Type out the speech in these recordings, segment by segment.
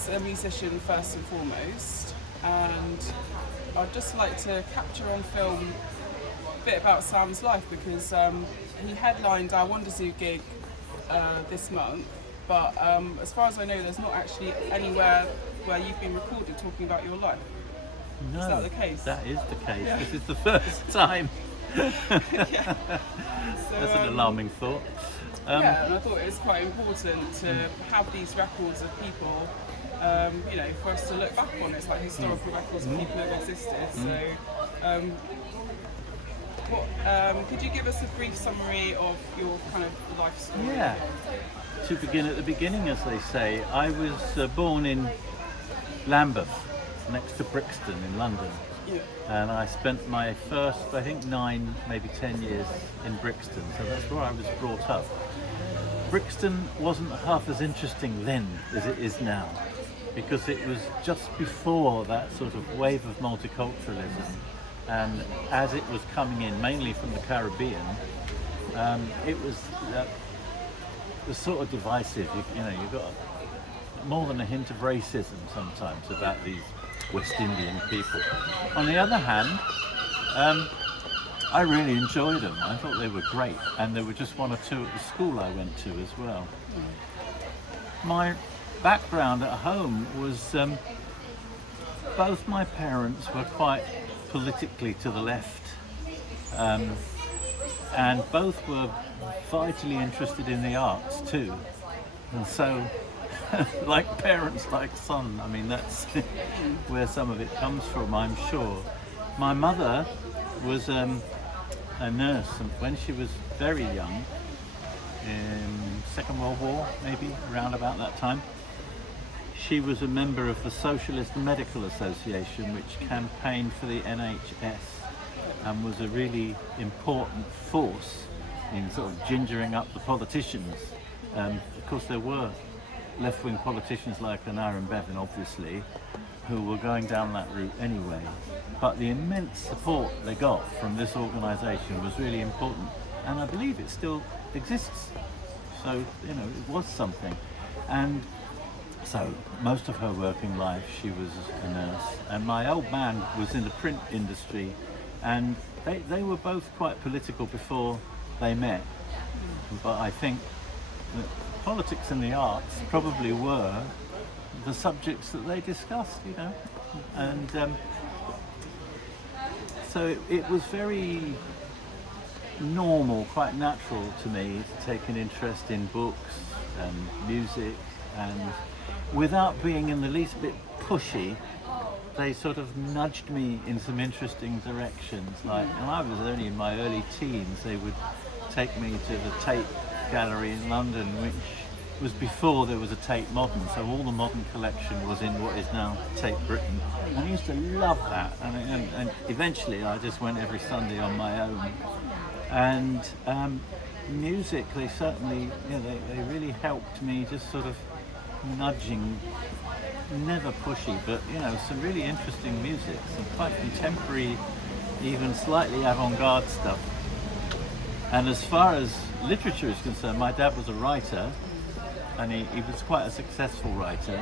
is a musician first and foremost, and I'd just like to capture on film a bit about Sam's life because he headlined our WonderZoo gig this month, but as far as I know, there's not actually anywhere where you've been recorded talking about your life. No, is that the case? That is the case. Yeah. This is the first time. Yeah. So, That's an alarming thought. Yeah, and I thought it was quite important to have these records of people, for us to look back on. It's like historical records of people who have existed. So, could you give us a brief summary of your kind of life story? Yeah. To begin at the beginning, as they say, I was born in Lambeth, next to Brixton in London. Yeah. And I spent my first, I think, 9, maybe 10 years in Brixton, so that's where I was brought up. Brixton wasn't half as interesting then as it is now, because it was just before that sort of wave of multiculturalism, and as it was coming in, mainly from the Caribbean, it was sort of divisive. You got more than a hint of racism sometimes about these West Indian people. On the other hand, I really enjoyed them. I thought they were great, and there were just 1 or 2 at the school I went to as well. My background at home was both my parents were quite politically to the left, and both were vitally interested in the arts too. And so, like parents, like son, I mean, that's where some of it comes from, I'm sure. My mother was a nurse, and when she was very young, in Second World War, maybe around about that time, she was a member of the Socialist Medical Association, which campaigned for the NHS and was a really important force in sort of gingering up the politicians. Of course, there were left-wing politicians like Aaron Bevan, obviously, who were going down that route anyway. But the immense support they got from this organisation was really important, and I believe it still exists. So, it was something. And so, most of her working life, she was a nurse. And my old man was in the print industry, and they were both quite political before they met. But I think that politics and the arts probably were the subjects that they discussed, and so it was very normal, quite natural to me to take an interest in books and music, and without being in the least bit pushy, they sort of nudged me in some interesting directions. Like when I was only in my early teens, they would take me to the Tate Gallery in London, which was before there was a Tate Modern, so all the modern collection was in what is now Tate Britain. And I used to love that, and eventually I just went every Sunday on my own. And music, they certainly, they really helped me, just sort of nudging, never pushy, but some really interesting music, some quite contemporary, even slightly avant-garde stuff. And as far as literature is concerned, my dad was a writer, and he was quite a successful writer,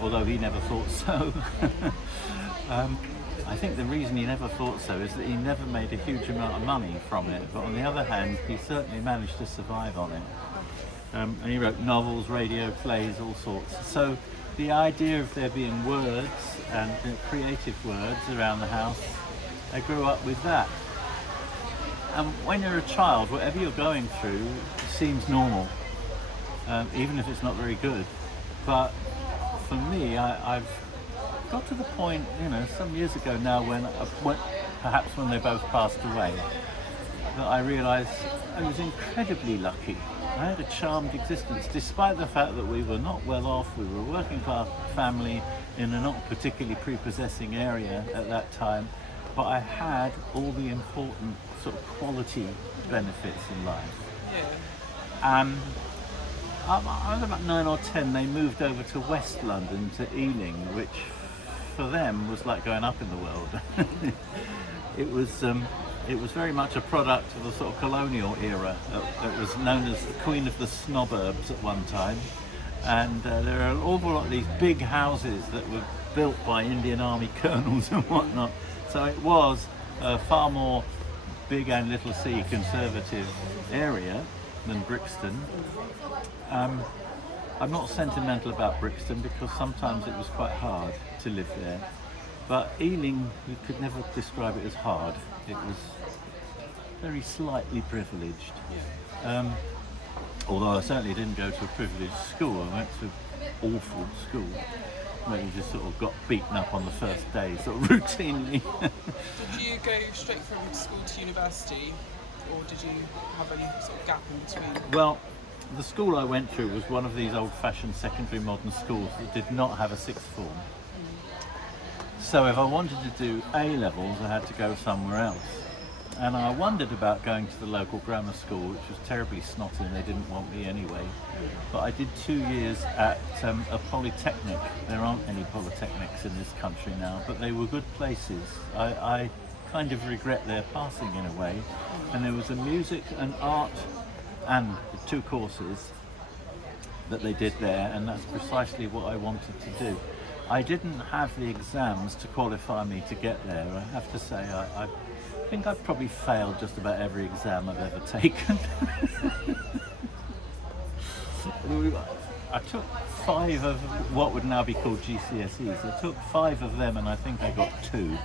although he never thought so. I think the reason he never thought so is that he never made a huge amount of money from it, but on the other hand, he certainly managed to survive on it. And he wrote novels, radio plays, all sorts. So the idea of there being words and creative words around the house, I grew up with that. And when you're a child, whatever you're going through seems normal, even if it's not very good. But for me, I've got to the point, some years ago now, when perhaps when they both passed away, that I realised I was incredibly lucky. I had a charmed existence, despite the fact that we were not well off. We were a working class family in a not particularly prepossessing area at that time, but I had all the important sort of quality benefits in life. Yeah. I was about 9 or 10, they moved over to West London, to Ealing, which for them was like going up in the world. It was very much a product of the sort of colonial era. It was known as the Queen of the Snoburbs at one time, and there are an awful lot of these big houses that were built by Indian Army colonels and whatnot. So it was a far more big and little C conservative area than Brixton. I'm not sentimental about Brixton because sometimes it was quite hard to live there. But Ealing, you could never describe it as hard. It was very slightly privileged. Although I certainly didn't go to a privileged school. I went to an awful school where you just sort of got beaten up on the first day, sort of routinely. Did you go straight from school to university, or did you have any sort of gap in between? Well, the school I went through was one of these old-fashioned secondary modern schools that did not have a sixth form. So if I wanted to do A-levels, I had to go somewhere else. And I wondered about going to the local grammar school, which was terribly snotty and they didn't want me anyway. But I did 2 years at a polytechnic. There aren't any polytechnics in this country now, but they were good places. I kind of regret their passing in a way. And there was a music and art and the 2 courses that they did there, and that's precisely what I wanted to do. I didn't have the exams to qualify me to get there. I have to say, I think I've probably failed just about every exam I've ever taken. I took 5 of what would now be called GCSEs. I took 5 of them and I think I got 2.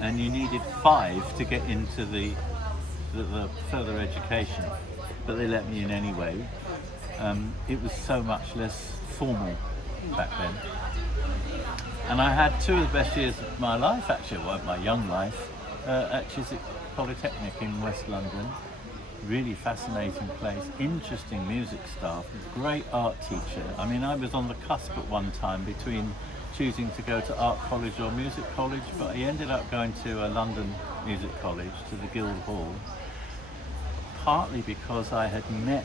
And you needed 5 to get into the further education. But they let me in anyway. It was so much less formal back then. And I had 2 of the best years of my life, actually, well, my young life, at Chiswick Polytechnic in West London. Really fascinating place, interesting music staff, great art teacher. I mean, I was on the cusp at one time between choosing to go to art college or music college, but I ended up going to a London music college, to the Guildhall, partly because I had met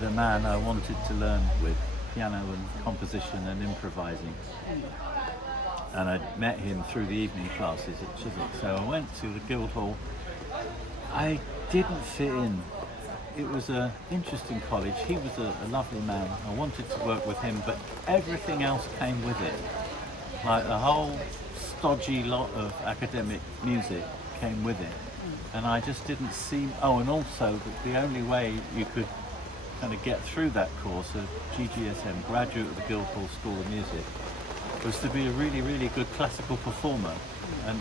the man I wanted to learn with, piano and composition and improvising. And I'd met him through the evening classes at Chiswick. So I went to the Guildhall. I didn't fit in. It was an interesting college. He was a lovely man. I wanted to work with him, but everything else came with it. Like the whole stodgy lot of academic music came with it. And I just didn't see, and also the only way you could kind of get through that course, a GGSM, graduate of the Guildhall School of Music, was to be a really, really good classical performer. And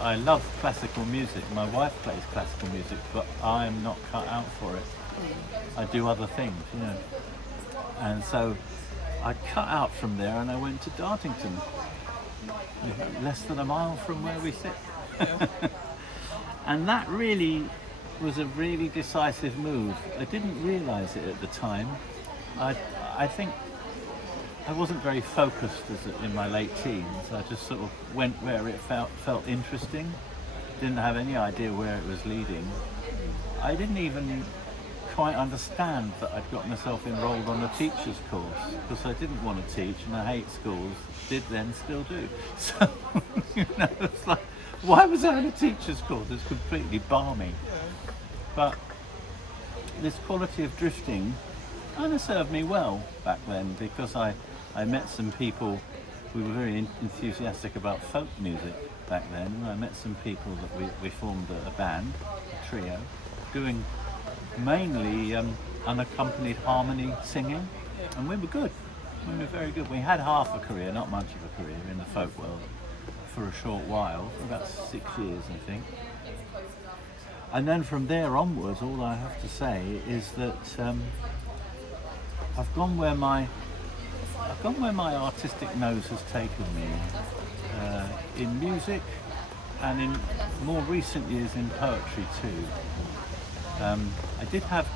I love classical music. My wife plays classical music, but I'm not cut out for it. I do other things, you know. And so I cut out from there and I went to Dartington, less than a mile from where we sit. Yeah. And that really was a really decisive move. I didn't realise it at the time. I think I wasn't very focused in my late teens. I just sort of went where it felt interesting. Didn't have any idea where it was leading. I didn't even quite understand that I'd got myself enrolled on a teacher's course, because I didn't want to teach and I hate schools. Did then, still do. So, you know, it's like, why was I on a teacher's course? It's completely balmy. But this quality of drifting kind of served me well back then, because I met some people who were very enthusiastic about folk music back then, and I met some people that we formed a band, a trio, doing mainly unaccompanied harmony singing, and we were good. We were very good. We had half a career, not much of a career, in the folk world for a short while, for about 6 years I think. And then from there onwards, all I have to say is that I've gone where my artistic nose has taken me, in music and in more recent years in poetry too. I did have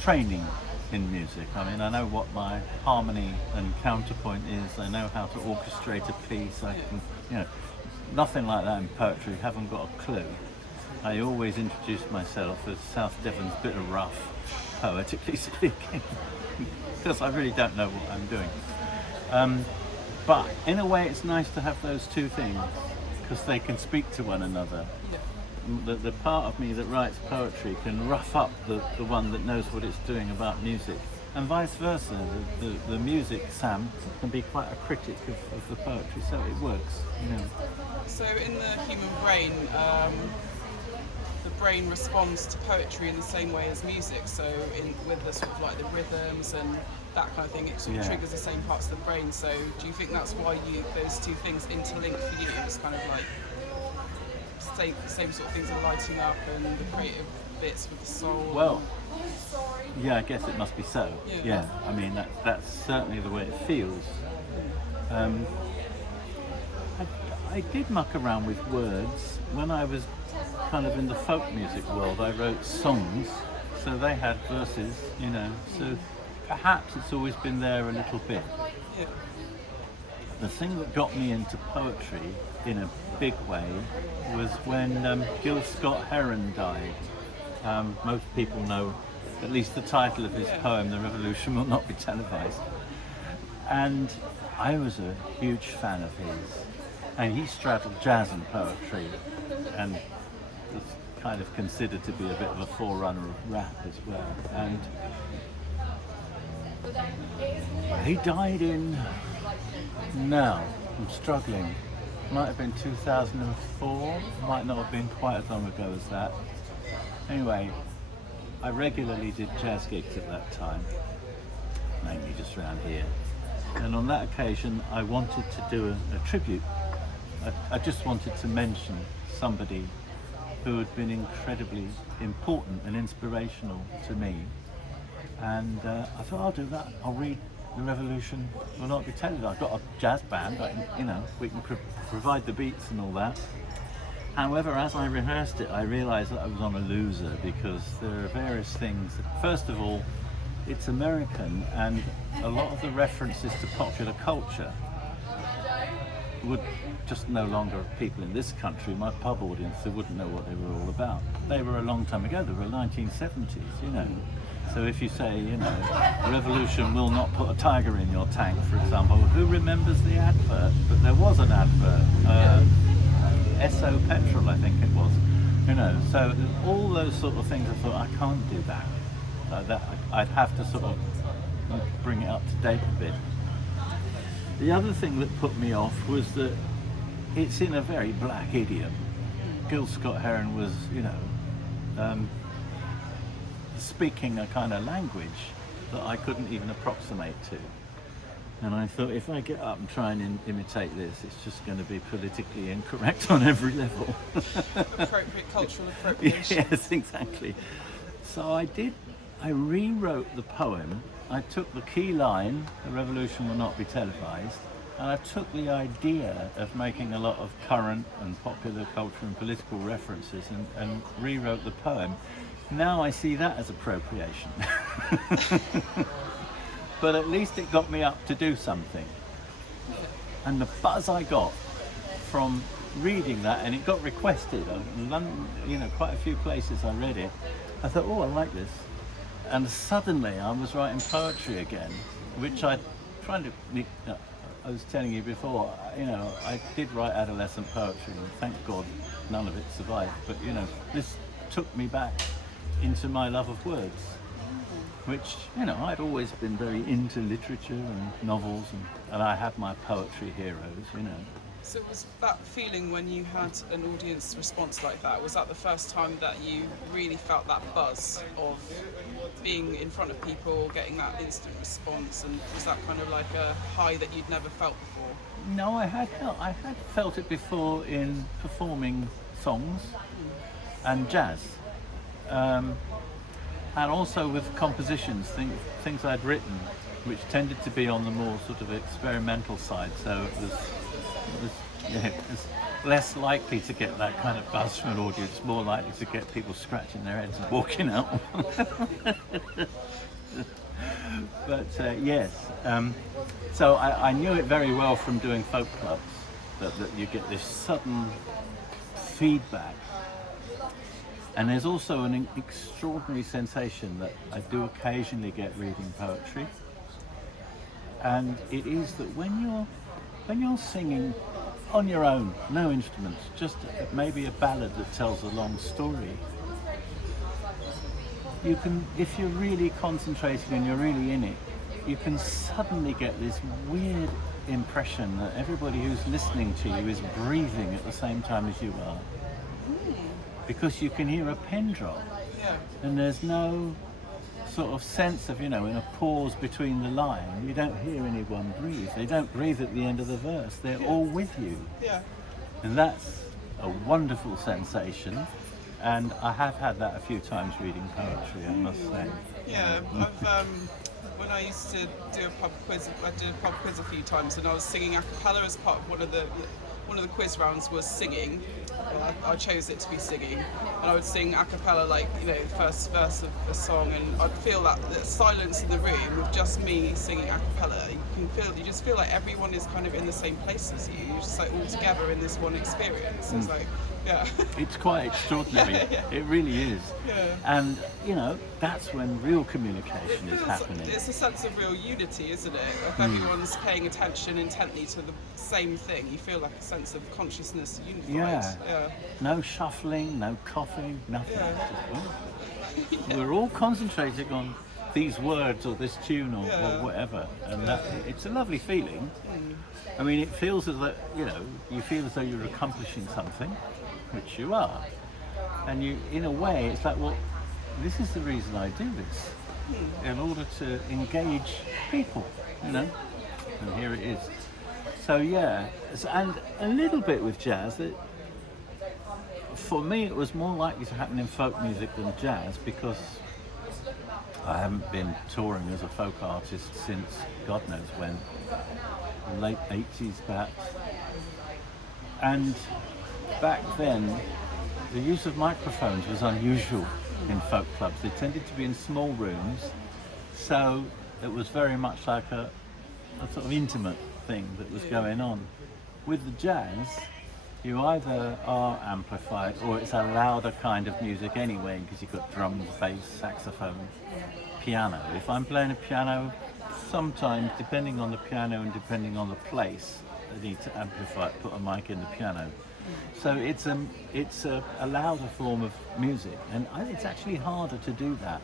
training in music. I mean, I know what my harmony and counterpoint is. I know how to orchestrate a piece. I can, you know, nothing like that in poetry. Haven't got a clue. I always introduce myself as South Devon's bit of rough, poetically speaking, because I really don't know what I'm doing. But in a way, it's nice to have those two things, because they can speak to one another. The part of me that writes poetry can rough up the one that knows what it's doing about music, and vice versa. The music, Sam, can be quite a critic of the poetry, so it works, you know. So in the human brain, the brain responds to poetry in the same way as music. So with the sort of like the rhythms and that kind of thing, it sort of triggers the same parts of the brain. So do you think that's why those two things interlink for you? It's kind of like same sort of things are lighting up and the creative bits with the soul. Well, yeah, I guess it must be so. Yeah, I mean that's certainly the way it feels. I did muck around with words when I was kind of in the folk music world. I wrote songs, so they had verses, you know. So perhaps it's always been there a little bit. Yeah. The thing that got me into poetry in a big way was when Gil Scott-Heron died. Most people know at least the title of his poem, "The Revolution Will Not Be Televised." And I was a huge fan of his. And he straddled jazz and poetry and was kind of considered to be a bit of a forerunner of rap as well. And he died I'm struggling, might have been 2004, might not have been quite as long ago as that. Anyway, I regularly did jazz gigs at that time, mainly just around here. And on that occasion, I wanted to do a tribute. I just wanted to mention somebody who had been incredibly important and inspirational to me. And I thought, I'll do that. I'll read "The Revolution Will Not Be Televised." I've got a jazz band, we can provide the beats and all that. However, as I rehearsed it, I realized that I was on a loser because there are various things. First of all, it's American, and a lot of the references to popular culture would just no longer people in this country, my pub audience, they wouldn't know what they were all about. They were a long time ago, they were 1970s, you know. So if you say, you know, "The revolution will not put a tiger in your tank," for example, who remembers the advert? But there was an advert, SO Petrol, I think it was, you know. So all those sort of things, I thought, I can't do that. I'd have to sort of bring it up to date a bit. The other thing that put me off was that it's in a very black idiom. Gil Scott-Heron was, you know, speaking a kind of language that I couldn't even approximate to. And I thought, if I get up and try and imitate this, it's just going to be politically incorrect on every level. Appropriate cultural appropriation. Yes, exactly. So I rewrote the poem. I took the key line, "The revolution will not be televised," and I took the idea of making a lot of current and popular culture and political references and rewrote the poem. Now I see that as appropriation. But at least it got me up to do something. And the buzz I got from reading that, and it got requested, you know, quite a few places I read it, I thought, oh, I like this. And suddenly I was writing poetry again, which I was telling you before, you know, I did write adolescent poetry, and thank God none of it survived. But, you know, this took me back into my love of words, which, you know, I'd always been very into literature and novels, and I had my poetry heroes, you know. So was that feeling when you had an audience response like that, was that the first time that you really felt that buzz of being in front of people, getting that instant response, and was that kind of like a high that you'd never felt before? No, I had felt it before in performing songs and jazz, and also with compositions, things I'd written, which tended to be on the more sort of experimental side, so it was less likely to get that kind of buzz from an audience, more likely to get people scratching their heads and walking out. But yes, so I knew it very well from doing folk clubs, that you get this sudden feedback. And there's also an extraordinary sensation that I do occasionally get reading poetry. And it is that when you're singing on your own, no instruments, just maybe a ballad that tells a long story, you can, if you're really concentrating and you're really in it, you can suddenly get this weird impression that everybody who's listening to you is breathing at the same time as you are. Because you can hear a pin drop, Yeah. and there's no sort of sense of, in a pause between the line. You don't hear anyone breathe. They don't breathe at the end of the verse. They're all with you. Yeah. And that's a wonderful sensation. And I have had that a few times reading poetry, I must say. Yeah. When I used to do a pub quiz, I did a pub quiz a few times, and I was singing a cappella as part of one of the quiz rounds was singing. I chose it to be singing, and I would sing a cappella, the first verse of a song, and I'd feel that silence in the room with just me singing a cappella. You just feel like everyone is kind of in the same place as you. You're just like all together in this one experience. It's like, yeah. It's quite extraordinary. Yeah. It really is. Yeah. And, that's when real communication is happening. It's a sense of real unity, isn't it? If everyone's paying attention intently to the same thing, you feel like a sense of consciousness unified. Yeah. No shuffling, no coughing, nothing. Yeah. Just, we're all concentrating on these words or this tune or whatever, and it's a lovely feeling. I mean, it feels as though you feel as though you're accomplishing something, which you are, and you, in a way, it's like, well, this is the reason I do this, in order to engage people, and here it is. So and a little bit with jazz. For me, it was more likely to happen in folk music than jazz, because I haven't been touring as a folk artist since God knows when, late 80s perhaps. And back then, the use of microphones was unusual in folk clubs. They tended to be in small rooms, so it was very much like a sort of intimate thing that was going on. With the jazz, you either are amplified or it's a louder kind of music anyway, because you've got drums, bass, saxophone, piano. If I'm playing a piano, sometimes, depending on the piano and depending on the place, I need to amplify it, put a mic in the piano. So it's a louder form of music, and it's actually harder to do that.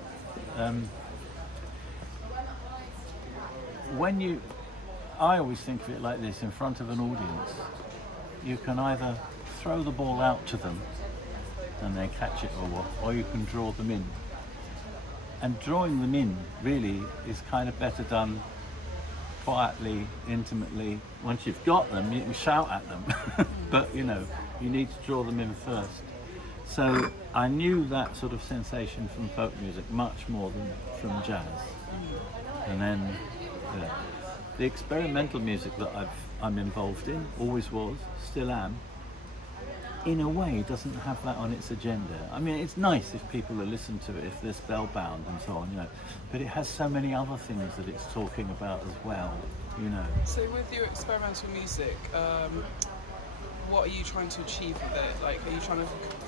I always think of it like this: in front of an audience, you can either throw the ball out to them and they catch it, or you can draw them in. And drawing them in really is kind of better done quietly, intimately. Once you've got them, you can shout at them, but you need to draw them in first. So I knew that sort of sensation from folk music much more than from jazz. And then the experimental music that I'm involved in, always was, still am, in a way doesn't have that on its agenda. I mean, it's nice if people are listening to it, if they're spellbound and so on, but it has so many other things that it's talking about as well, So with your experimental music, what are you trying to achieve with it? Like, are you trying to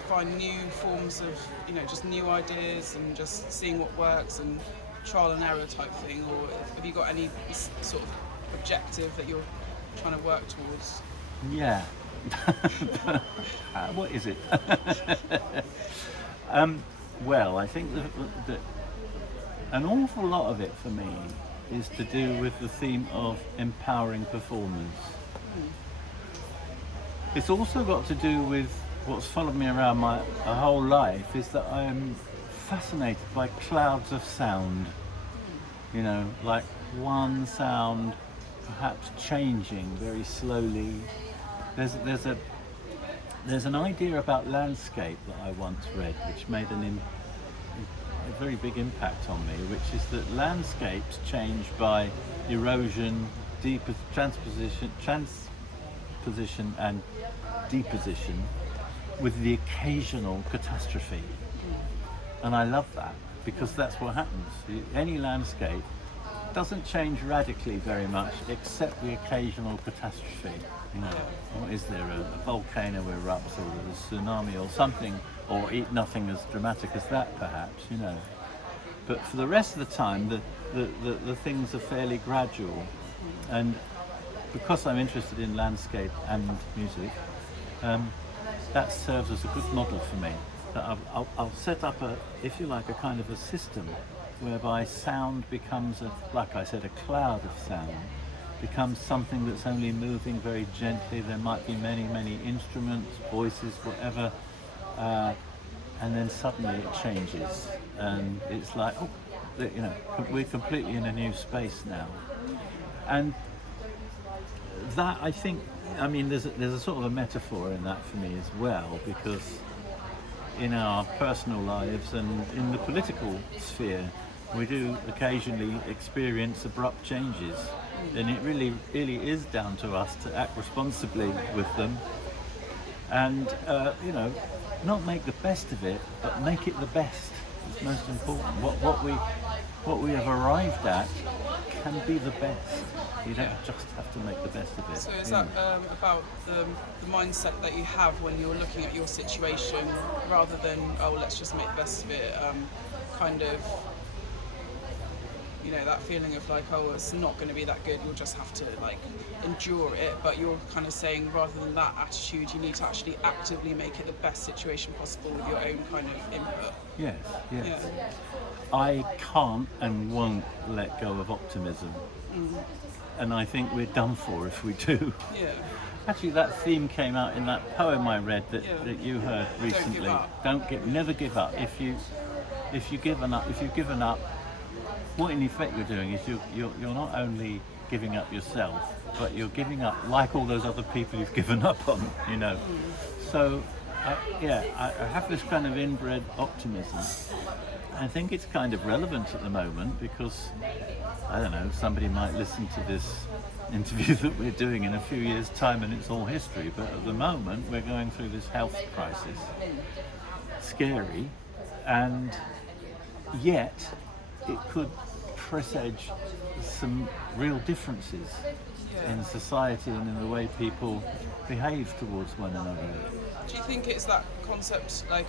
find new forms of, just new ideas and just seeing what works and trial and error type thing, or have you got any sort of objective that you're trying to work towards? Yeah. What is it? Well, I think that an awful lot of it for me is to do with the theme of empowering performers. It's also got to do with what's followed me around my whole life, is that I'm fascinated by clouds of sound. Like one sound perhaps changing very slowly. There's an idea about landscape that I once read, which made a very big impact on me, which is that landscapes change by erosion, transposition and deposition, with the occasional catastrophe. And I love that, because that's what happens. Any landscape doesn't change radically very much, except the occasional catastrophe. What is there? A volcano erupts, or a tsunami, or something, or nothing as dramatic as that, perhaps. But for the rest of the time, the things are fairly gradual. And because I'm interested in landscape and music, that serves as a good model for me. that I'll set up a, if you like, a kind of a system whereby sound becomes, like I said, a cloud of sound, becomes something that's only moving very gently. There might be many, many instruments, voices, whatever, and then suddenly it changes, and it's like, oh, we're completely in a new space now. And that, I think, there's a sort of a metaphor in that for me as well, because in our personal lives and in the political sphere, we do occasionally experience abrupt changes, and it really is down to us to act responsibly with them, and not make the best of it, but make it the best. It's most important. What we have arrived at can be the best. You don't just have to make the best of it. So is that about the mindset that you have when you're looking at your situation, rather than, oh, let's just make the best of it, kind of, that feeling of like, oh, it's not going to be that good, you'll just have to like endure it, but you're kind of saying, rather than that attitude, you need to actually actively make it the best situation possible with your own kind of input. Yes. Yeah. I can't and won't let go of optimism. And I think we're done for if we do. Yeah. Actually, that theme came out in that poem I read that you heard recently. Never give up. If you've given up, what in effect you're doing is you're not only giving up yourself, but you're giving up like all those other people you've given up on. So I have this kind of inbred optimism. I think it's kind of relevant at the moment because, I don't know, somebody might listen to this interview that we're doing in a few years' time and it's all history, but at the moment we're going through this health crisis. Scary, and yet it could presage some real differences in society and in the way people behave towards one another. Do you think it's that concept, like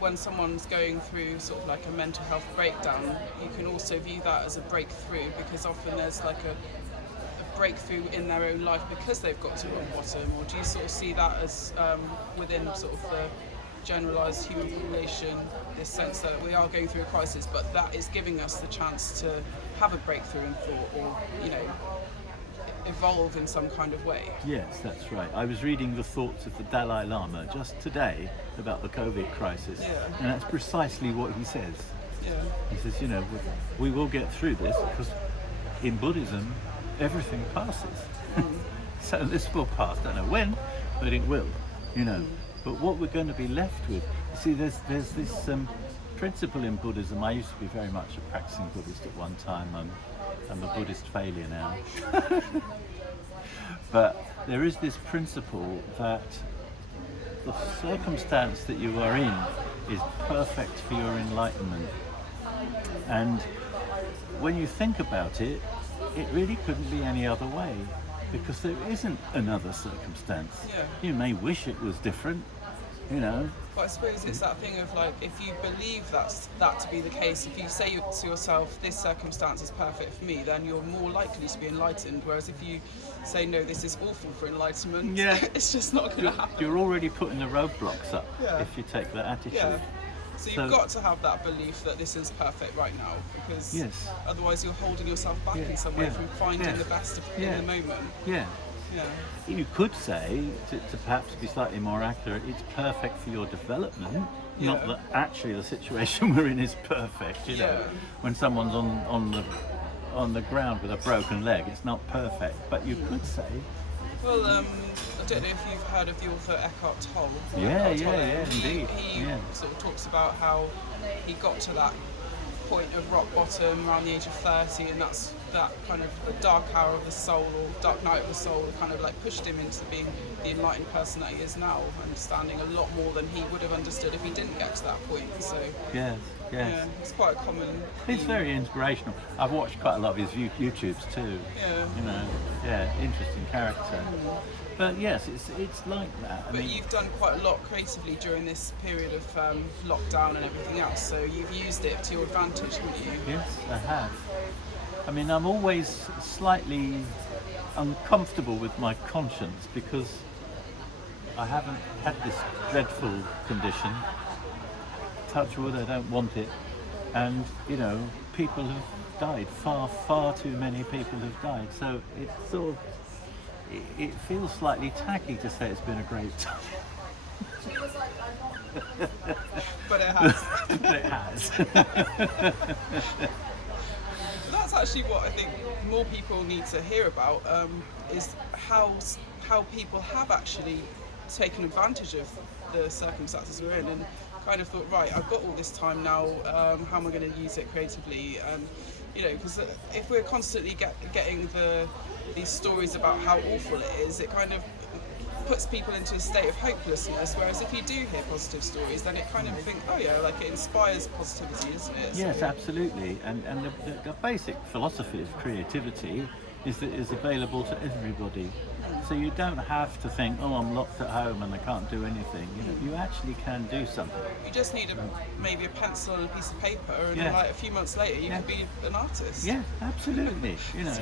when someone's going through sort of like a mental health breakdown, you can also view that as a breakthrough, because often there's like a breakthrough in their own life because they've got to rock bottom? Or do you sort of see that as within sort of the generalised human population, this sense that we are going through a crisis, but that is giving us the chance to have a breakthrough in thought, or evolve in some kind of way? Yes, that's right. I was reading the thoughts of the Dalai Lama just today about the COVID crisis, and that's precisely what he says. He says, we will get through this, because in Buddhism, everything passes. So this will pass. Don't know when, but it will. But what we're going to be left with, you see, there's this principle in Buddhism. I used to be very much a practicing Buddhist at one time. I'm a Buddhist failure now. But there is this principle that the circumstance that you are in is perfect for your enlightenment. And when you think about it, it really couldn't be any other way, because there isn't another circumstance. You may wish it was different, But I suppose it's that thing of like, if you believe that to be the case, if you say to yourself, this circumstance is perfect for me, then you're more likely to be enlightened. Whereas if you say, no, this is awful for enlightenment, it's just not going to happen. You're already putting the roadblocks up if you take that attitude. So you've got to have that belief that this is perfect right now, because otherwise you're holding yourself back in some way from finding the best in the moment. You could say, to perhaps be slightly more accurate, it's perfect for your development. Not that actually the situation we're in is perfect. When someone's on the ground with a broken leg, it's not perfect. But you could say. Well, I don't know if you've heard of the author Eckhart Tolle. Indeed. He sort of talks about how he got to that point of rock bottom around the age of 30, and that's that kind of dark hour of the soul, or dark night of the soul, that kind of like pushed him into being the enlightened person that he is now, understanding a lot more than he would have understood if he didn't get to that point. So it's quite a common. It's very inspirational. I've watched quite a lot of his YouTubes too. Interesting character. But yes, it's like that. But you've done quite a lot creatively during this period of lockdown and everything else, so you've used it to your advantage, haven't you? Yes, I have. I'm always slightly uncomfortable with my conscience, because I haven't had this dreadful condition, touch wood, I don't want it. And, you know, people have died. Far too many people have died. So it's sort of, it feels slightly tacky to say it's been a great time. But it has. But it has. That's actually what I think more people need to hear about, is how people have actually taken advantage of the circumstances we're in and kind of thought, right, I've got all this time now, how am I going to use it creatively? And you know, because if we're constantly getting these stories about how awful it is, it kind of puts people into a state of hopelessness, whereas if you do hear positive stories, then it kind of think, oh yeah, like it inspires positivity, isn't it? Yes, absolutely. And the basic philosophy of creativity is that it's available to everybody. So you don't have to think, oh, I'm locked at home and I can't do anything. You know, you actually can do something. You just need maybe a pencil and a piece of paper, and Yeah. then like a few months later you could be an artist. Yeah, absolutely. You know,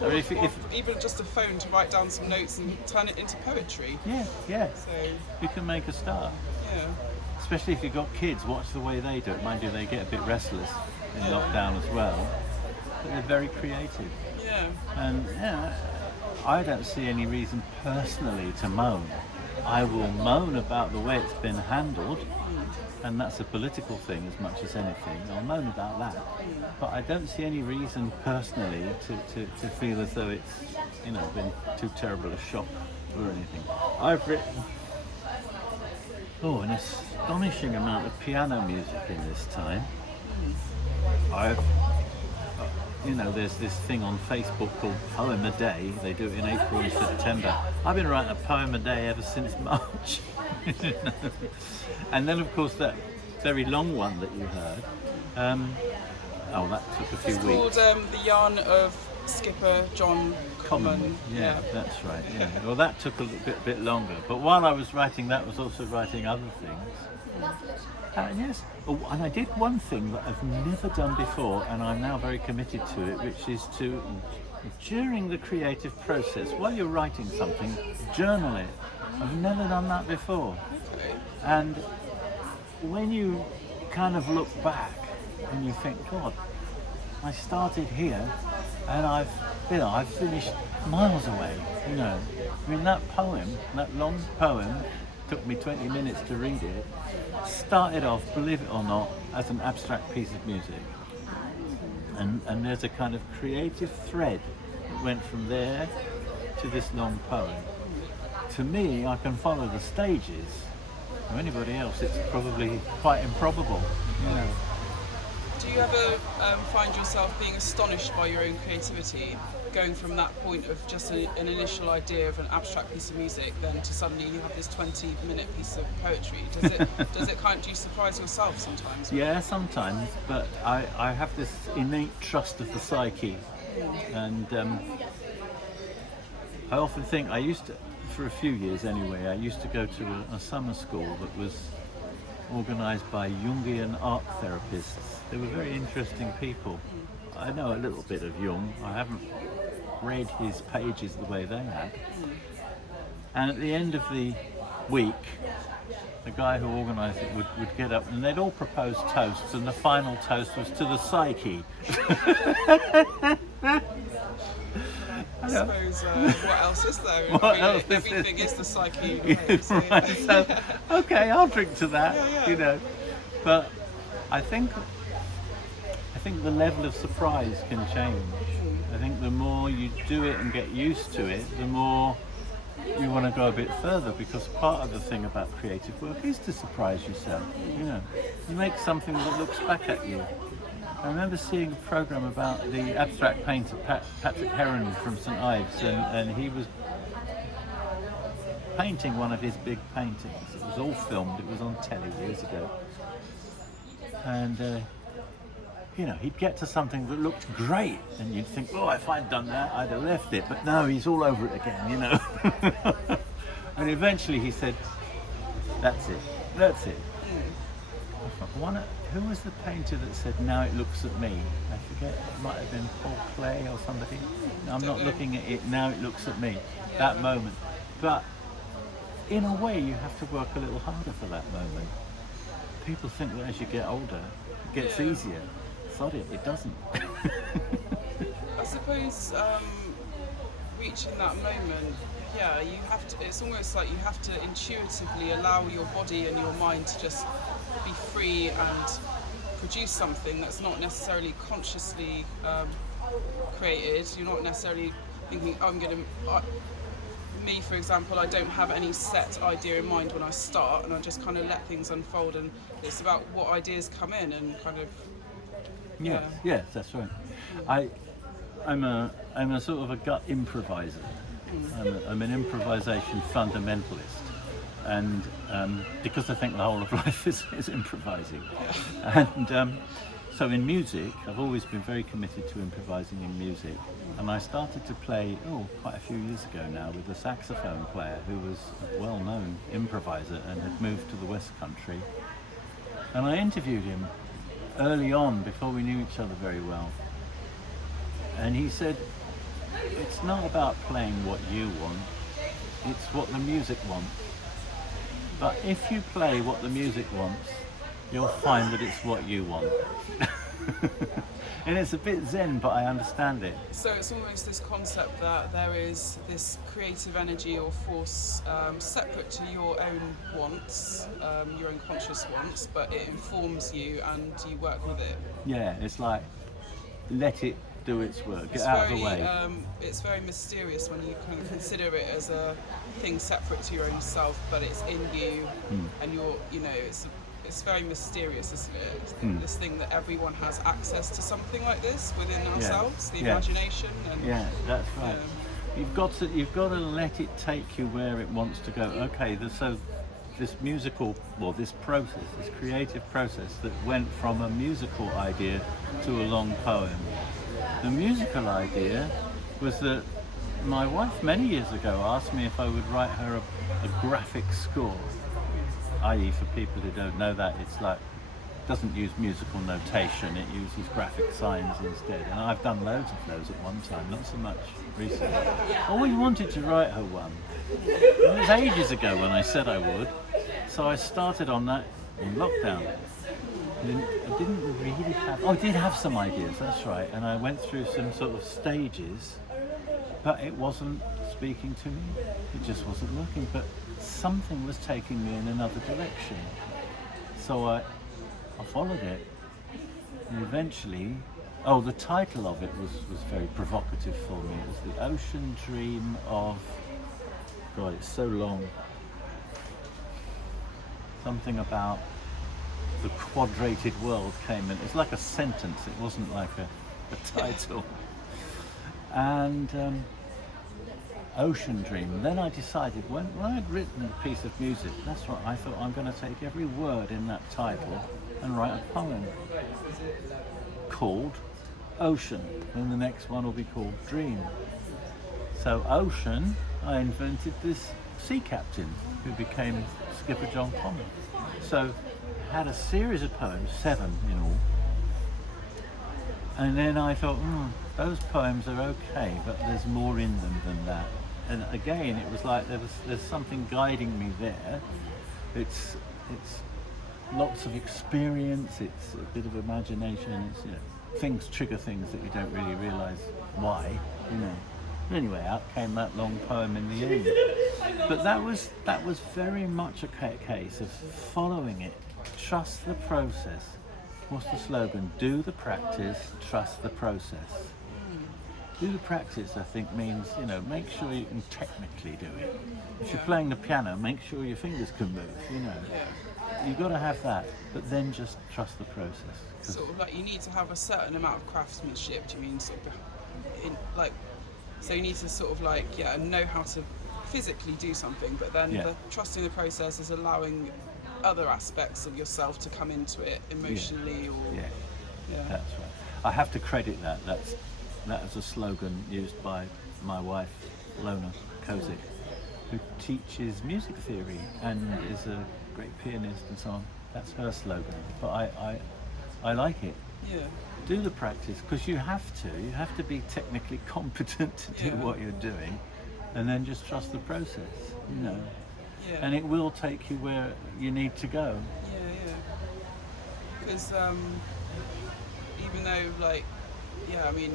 Or or if even just a phone to write down some notes and turn it into poetry. yeah, So you can make a start. yeah. Especially if you've got kids, watch the way they do it. Mind you, they get a bit restless in lockdown as well, but they're very creative. Yeah. And yeah, I don't see any reason personally to moan. I will moan about the way it's been handled, and that's a political thing as much as anything. I'll moan about that, but I don't see any reason personally to feel as though it's, you know, been too terrible a shock or anything. I've written an astonishing amount of piano music in this time. You know, there's this thing on Facebook called Poem a Day. They do it in April and September. I've been writing a poem a day ever since March. And then, of course, that very long one that you heard. That took a few It's weeks. called The Yarn of Skipper John Common. Yeah, that's right. Yeah. Well, that took a bit longer. But while I was writing that, I was also writing other things. Yes. Oh, and I did one thing that I've never done before, and I'm now very committed to it, which is to, during the creative process, while you're writing something, journal it. I've never done that before. Okay. And when you kind of look back and you think, God, I started here and I've finished miles away, you know. I mean, that long poem, took me 20 minutes to read it, started off, believe it or not, as an abstract piece of music. And there's a kind of creative thread that went from there to this long poem. To me, I can follow the stages. For anybody else, it's probably quite improbable, you know. Do you ever find yourself being astonished by your own creativity, going from that point of just an initial idea of an abstract piece of music, then to suddenly you have this 20-minute piece of poetry? Do you surprise yourself sometimes? Yeah, sometimes, but I have this innate trust of the psyche, and I often think, for a few years anyway, I used to go to a summer school that was organised by Jungian art therapists. They were very interesting people. I know a little bit of Jung. I haven't read his pages the way they had. And at the end of the week, the guy who organised it would get up and they'd all propose toasts, and the final toast was to the psyche. I suppose, what else is there? Everything is the psyche. Right, so, okay, I'll drink to that, you know. But I think the level of surprise can change. I think the more you do it and get used to it, the more you want to go a bit further, because part of the thing about creative work is to surprise yourself. You know, you make something that looks back at you. I remember seeing a programme about the abstract painter Patrick Heron from St Ives, and he was painting one of his big paintings. It was all filmed, it was on telly years ago. And you know, he'd get to something that looked great, and you'd think, oh, if I'd done that, I'd have left it. But no, he's all over it again, you know. And eventually he said, that's it. Who was the painter that said, now it looks at me? I forget, it might have been Paul Klee or somebody. I'm not looking at it, now it looks at me. That moment. But in a way, you have to work a little harder for that moment. people think that as you get older, it gets Yeah. easier. Sod it, it doesn't. I suppose reaching that moment, yeah, you have to. It's almost like you have to intuitively allow your body and your mind to just be free and produce something that's not necessarily consciously created. You're not necessarily thinking, oh, I'm going to. Me, for example, I don't have any set idea in mind when I start, and I just kind of let things unfold. And it's about what ideas come in and kind of. Yes, yes, that's right. I'm a sort of a gut improviser. I'm an improvisation fundamentalist, and because I think the whole of life is improvising, and so in music, I've always been very committed to improvising in music, and I started to play quite a few years ago now with a saxophone player who was a well-known improviser and had moved to the West Country, and I interviewed him early on before we knew each other very well, and he said, it's not about playing what you want, it's what the music wants. But if you play what the music wants, you'll find that it's what you want. And it's a bit zen, but I understand it. So it's almost this concept that there is this creative energy or force separate to your own wants, your own conscious wants, but it informs you and you work with it. Yeah, it's like, let it do its work, get out of the way. It's very mysterious when you kind of consider it as a thing separate to your own self, but it's in you, and you're, it's very mysterious, isn't it? This thing that everyone has access to something like this within ourselves, the imagination. And, that's right. You've got to let it take you where it wants to go. Okay, so this musical, or this process, this creative process that went from a musical idea to a long poem. The musical idea was that my wife many years ago asked me if I would write her a graphic score, i.e. for people who don't know that, it's like, doesn't use musical notation, it uses graphic signs instead. And I've done loads of those at one time, not so much recently. I always wanted to write her one. It was ages ago when I said I would, so I started on that in lockdown. I didn't really have, I did have some ideas, that's right, and I went through some sort of stages, but it wasn't speaking to me, it just wasn't working, but something was taking me in another direction. So I followed it, and eventually, the title of it was very provocative for me. It was The Ocean Dream of, God, it's so long, something about the quadrated world came in. It's like a sentence, it wasn't like a title. And Ocean Dream. And then I decided, when I'd written a piece of music, that's right, I thought I'm going to take every word in that title and write a poem called Ocean. And the next one will be called Dream. So Ocean, I invented this sea captain who became Skipper John Conner. So had a series of poems, 7 in all, and then I thought, those poems are okay, but there's more in them than that. And again, it was like there's something guiding me there. It's lots of experience, it's a bit of imagination, it's things trigger things that you don't really realise why, Anyway, out came that long poem in the end. But that was very much a case of following it. Trust the process. What's the slogan? Do the practice, trust the process. Do the practice, I think, means, make sure you can technically do it. If you're playing the piano, make sure your fingers can move, You've got to have that, but then just trust the process. Sort of like you need to have a certain amount of craftsmanship, do you mean sort of, so you need to sort of know how to physically do something, but then the trusting the process is allowing other aspects of yourself to come into it emotionally or that's right. I have to credit that was a slogan used by my wife Lona, Kozik, who teaches music theory and is a great pianist and so on. That's her slogan, but I like it. Do the practice, because you have to be technically competent to do what you're doing, and then just trust the process, and it will take you where you need to go. because even though, like, yeah, I mean,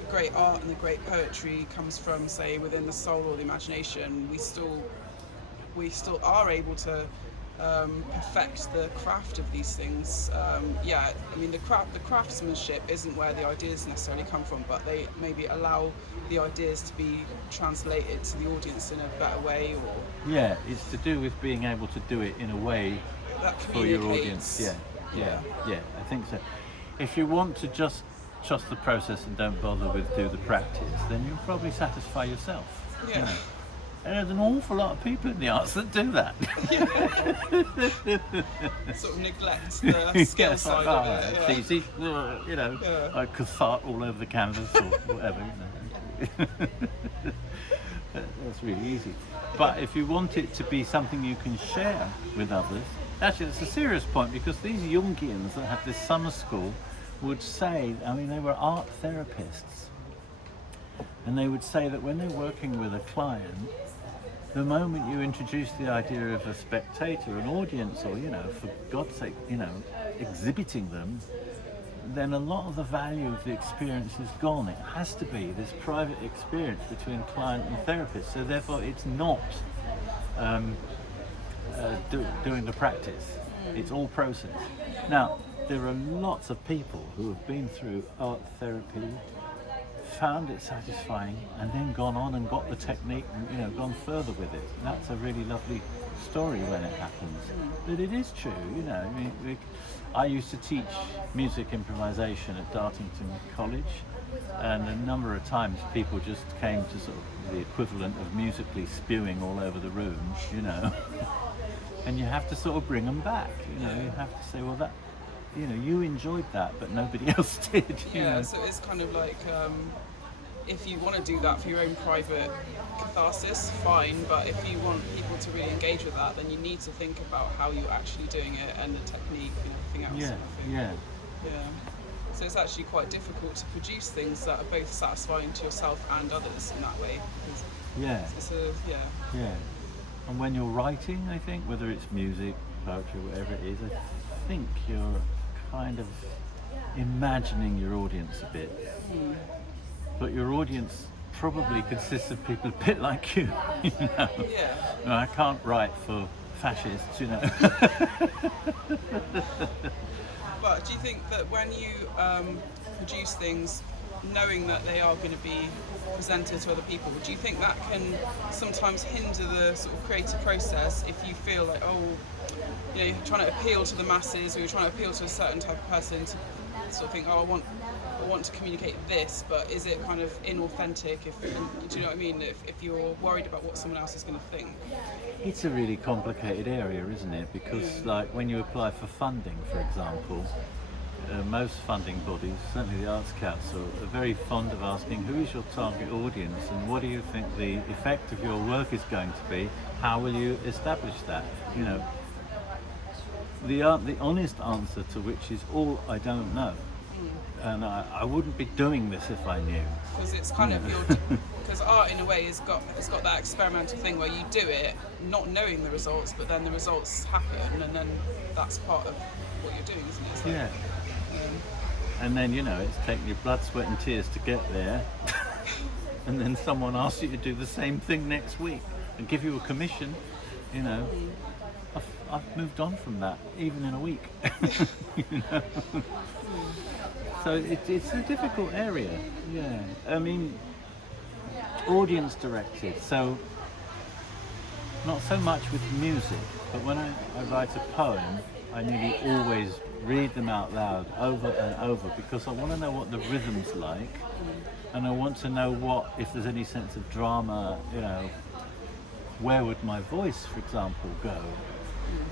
the great art and the great poetry comes from, say, within the soul or the imagination, we still are able to perfect the craft of these things. Yeah, I mean, the craftsmanship isn't where the ideas necessarily come from, but they maybe allow the ideas to be translated to the audience in a better way, or Yeah, it's to do with being able to do it in a way that for your communicates. audience. Yeah, I think so. If you want to just trust the process and don't bother with do the practice, then you'll probably satisfy yourself. Yeah. You know? And there's an awful lot of people in the arts that do that. Sort of neglect the skill side of it. It's easy, you know, Yeah. I could fart all over the canvas or whatever, you know. That's really easy. But if you want it to be something you can share with others, actually it's a serious point, because these Jungians that had this summer school would say, I mean, they were art therapists, and they would say that when they're working with a client, the moment you introduce the idea of a spectator, an audience, or, you know, for God's sake, you know, exhibiting them, then a lot of the value of the experience is gone. It has to be this private experience between client and therapist. So therefore it's not doing the practice. It's all process. Now, there are lots of people who have been through art therapy, found it satisfying, and then gone on and got the technique and, you know, gone further with it. And that's a really lovely story when it happens. But it is true, you know. I mean, I used to teach music improvisation at Dartington College, and a number of times people just came to sort of the equivalent of musically spewing all over the room, you know. And you have to sort of bring them back, you know. You have to say, well, that, you know, you enjoyed that, but nobody else did. You know? So it's kind of like, if you want to do that for your own private catharsis, fine, but if you want people to really engage with that, then you need to think about how you're actually doing it and the technique and everything else. Yeah. So it's actually quite difficult to produce things that are both satisfying to yourself and others in that way. Yeah. Yeah. And when you're writing, I think, whether it's music, poetry, whatever it is, I think you're kind of imagining your audience a bit. But your audience probably consists of people a bit like you, you know. Yeah. No, I can't write for fascists, you know. But do you think that when you produce things knowing that they are going to be presented to other people, do you think that can sometimes hinder the sort of creative process if you feel like, oh, you know, you're trying to appeal to the masses, or you're trying to appeal to a certain type of person to sort of think, oh, I want to communicate this, but is it kind of inauthentic? Do you know what I mean? If you're worried about what someone else is going to think. It's a really complicated area, isn't it? Because, like, when you apply for funding, for example, most funding bodies, certainly the Arts Council, are very fond of asking who is your target audience and what do you think the effect of your work is going to be? How will you establish that? You know, the honest answer to which is all I don't know. And I wouldn't be doing this if I knew. Because it's kind of because art in a way it's got that experimental thing where you do it not knowing the results, but then the results happen, and then that's part of what you're doing, isn't it? It's like, And then, you know, it's taking your blood, sweat and tears to get there. And then someone asks you to do the same thing next week and give you a commission, you know. I've moved on from that, even in a week. You know? So it's a difficult area, yeah. I mean, audience directed, so not so much with music, but when I write a poem, I nearly always read them out loud over and over, because I want to know what the rhythm's like, and I want to know if there's any sense of drama, you know, where would my voice, for example, go?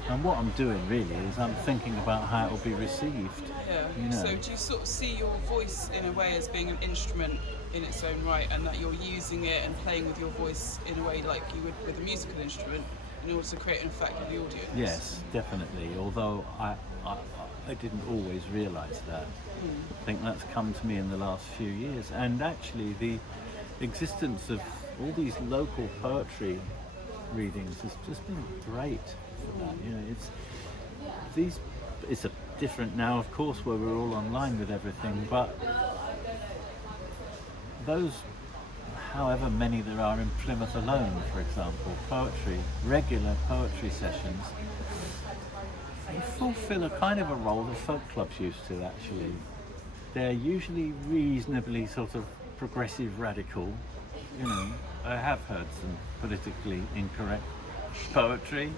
And what I'm doing really is I'm thinking about how it will be received. Yeah. You know? So do you sort of see your voice in a way as being an instrument in its own right, and that you're using it and playing with your voice in a way like you would with a musical instrument in order to create an effect with the audience? Yes, definitely. Although I didn't always realise that. I think that's come to me in the last few years. And actually the existence of all these local poetry readings has just been great for that. You know, it's these it's a different now, of course, where we're all online with everything. But those, however many there are in Plymouth alone, for example, regular poetry sessions, they fulfill a kind of a role that folk clubs used to, actually. They're usually reasonably sort of progressive, radical. You know, I have heard some politically incorrect poetry.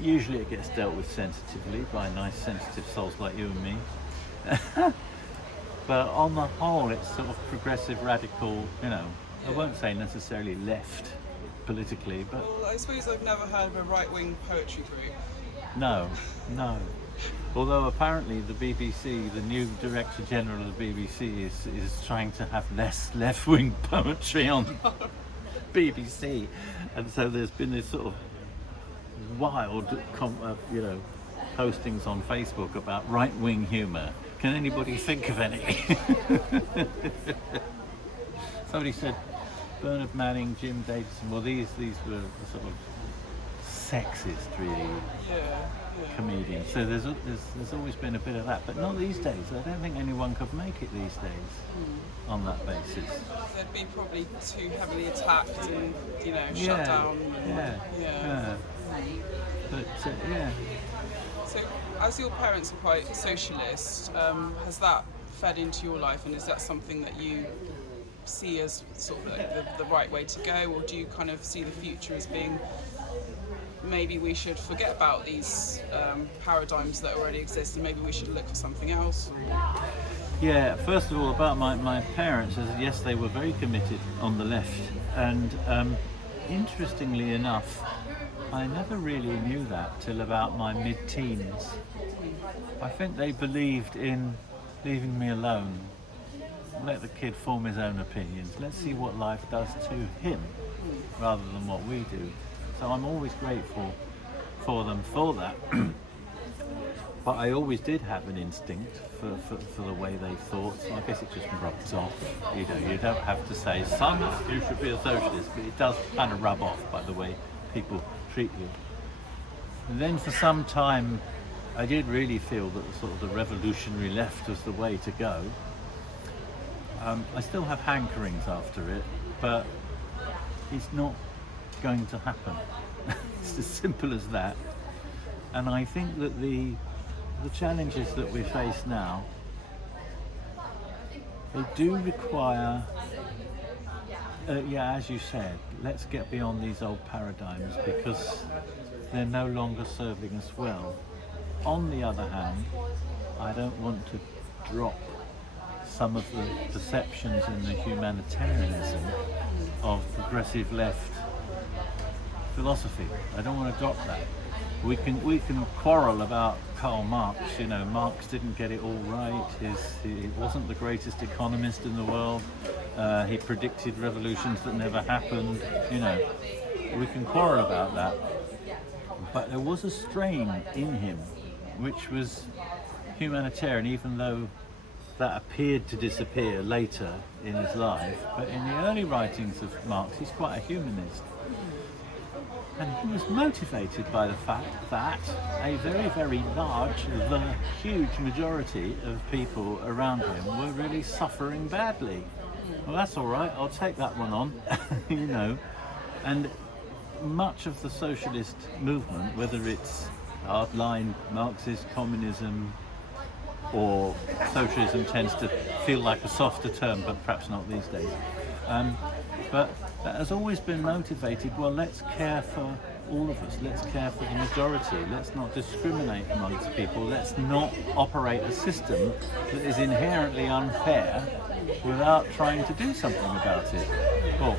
Usually it gets dealt with sensitively by nice, sensitive souls like you and me. But on the whole, it's sort of progressive, radical, you know, I won't say necessarily left politically, but... Well, I suppose I've never heard of a right-wing poetry group. No. Although apparently the BBC, the new Director General of the BBC is trying to have less left-wing poetry on BBC. And so there's been this sort of wild, postings on Facebook about right-wing humour. Can anybody think of any? Somebody said Bernard Manning, Jim Davidson. Well, these were sort of sexist, really, comedians. So there's always been a bit of that, but not these days. I don't think anyone could make it these days on that basis. They'd be probably too heavily attacked and shut down. But So, as your parents were quite socialist, has that fed into your life, and is that something that you see as sort of like the right way to go, or do you kind of see the future as being maybe we should forget about these paradigms that already exist and maybe we should look for something else? Yeah, first of all, about my parents, yes, they were very committed on the left, and interestingly enough, I never really knew that till about my mid-teens. I think they believed in leaving me alone, let the kid form his own opinions, let's see what life does to him rather than what we do. So I'm always grateful for them for that. But I always did have an instinct for the way they thought, so I guess it just rubs off. You don't have to say, son, you should be a socialist, but it does kind of rub off by the way people treat you. And then for some time I did really feel that the revolutionary left was the way to go. I still have hankerings after it, but it's not going to happen. It's as simple as that. And I think that the challenges that we face now, they do require, as you said, let's get beyond these old paradigms because they're no longer serving us well. On the other hand, I don't want to drop some of the perceptions in the humanitarianism of progressive left philosophy. I don't want to drop that. We can quarrel about Karl Marx. Marx didn't get it all right. He wasn't the greatest economist in the world. He predicted revolutions that never happened. We can quarrel about that. But there was a strain in him which was humanitarian, even though that appeared to disappear later in his life. But in the early writings of Marx, he's quite a humanist. And he was motivated by the fact that a very, very large, huge majority of people around him were really suffering badly. Well, that's all right, I'll take that one on, And much of the socialist movement, whether it's hardline Marxist communism or socialism, tends to feel like a softer term, but perhaps not these days. But that has always been motivated, well, let's care for all of us, let's care for the majority, let's not discriminate amongst people, let's not operate a system that is inherently unfair without trying to do something about it. Well,